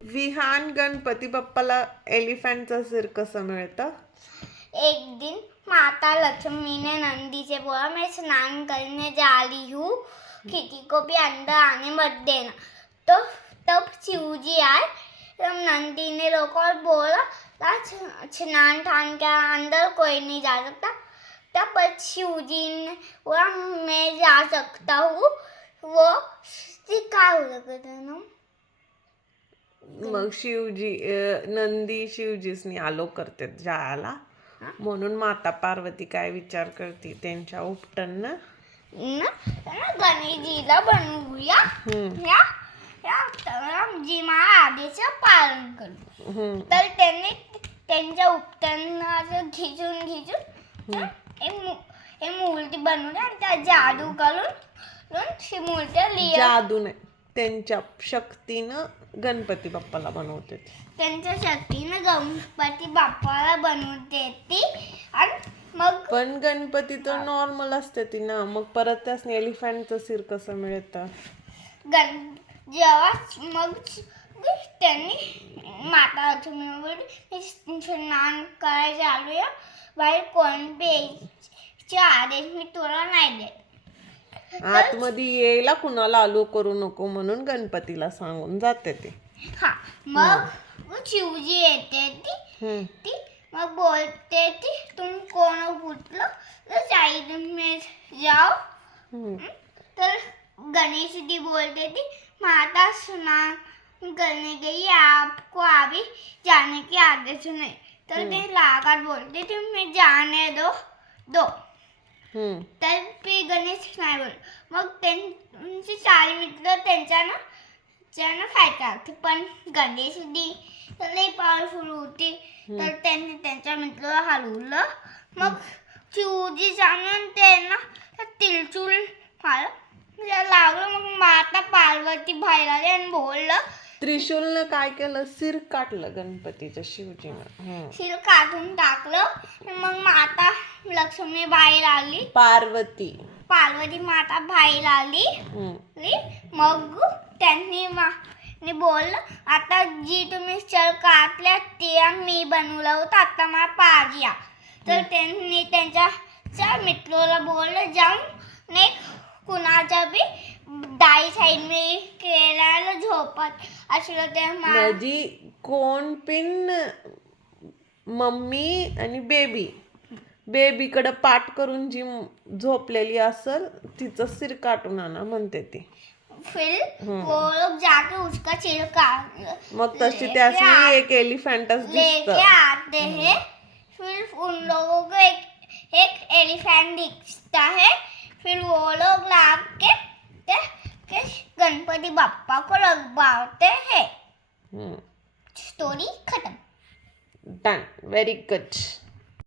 विहान गणपती बाप्पाला एलिफंटचं सिर कसं मिळतं? एक दिन माता लक्ष्मी ने नंदी से बोला, मैं स्नान करने जा रही हूँ, किसी को भी अंदर आने मत देना। तो तब शिव जी आए। तब नंदी ने रोका और बोला, स्नान ठान के अंदर कोई नहीं जा सकता। तब शिव जी ने बोला, मैं जा सकता हूँ। वो काय हो सकता ना, मग शिवजी नंदी शिवजीसनी आलो करते जायला, म्हणून माता पार्वती काय विचार करते त्यांच्या उपटन गणेशजीला बनवूया जी मला आदेश पालन करू. तर त्यांनी त्यांच्या उपटनाचं खिचून हे मूर्ती बनवली आणि त्या जादू करून मूर्ती जादू नाही, त्यांच्या शक्तीनं गणपती बाप्पाला बनवते. त्यांच्या शक्तीनं गणपती बाप्पाला बनवते ती. आणि मग पण गणपती तर नॉर्मल असते ती ना, मग परत त्यासनी एलिफंटचं सिर कसं मिळतं? जेव्हा मग त्यांनी माता लक्ष्मी स्नान करायचे आलो, बाहेर कोणते आदेश मी तुला नाही देत. आतमध्ये यायला कुणाला आलो करू नको म्हणून गणपतीला सांगून जाते ते. मग शिवजी येते ती मग बोलते ती, तुम कोण फुटलं तर साइड में जाओ. तर गणेश जी बोलते थी, माता स्नान करने गई, आपको अभी जाने की आदेश नहीं. तर ते लागात बोलते थे, मैं जाने दो. तर ते गणेश नाही बोल. मग त्यांची चार मित्र त्यांच्यानं फाईट करते. पण गणेश जी लई पॉवरफुल होती, तर त्यांनी त्यांच्या मित्राला हरवलं. मग शिवजी जाणून त्यांना तिळचूल लागलं. मग माता पार्वती बाहेर आली आणि बोललं, त्रिशूलनं काय केलं? सिर काटलं गणपतीच्या शिवजीनं. शिर काढून टाकलं. मग माता लक्ष्मी बाहेर आली, पार्वती माता बाहेर आली. मग त्यांनी बोललं, आता जी तुम्ही शर काटल्या ते मी बनवलं होतं, आता मला पाहिजे या. तर त्यांनी त्यांच्या मित्राला बोललं, जाऊन नाही कुणाच्या बी डाई साईड मी केल्याला झोपत असलं ते माझी कोण पिन मम्मी आणि बेबीकडे पाठ करून जी झोपलेली असल तिचं सिर काटून आणा म्हणते ती. फिर वो लोग जाके उसका सिर काट मग तशी त्यासनी एक एलिफंटच दिसतं. लेके आते हैं. फिर उन लोगों को एक एलिफेंट दिखता है. फिर वो लोग लाग के गणपति बाप्पा को लगवाते हैं. स्टोरी खत्म. डन. Very good.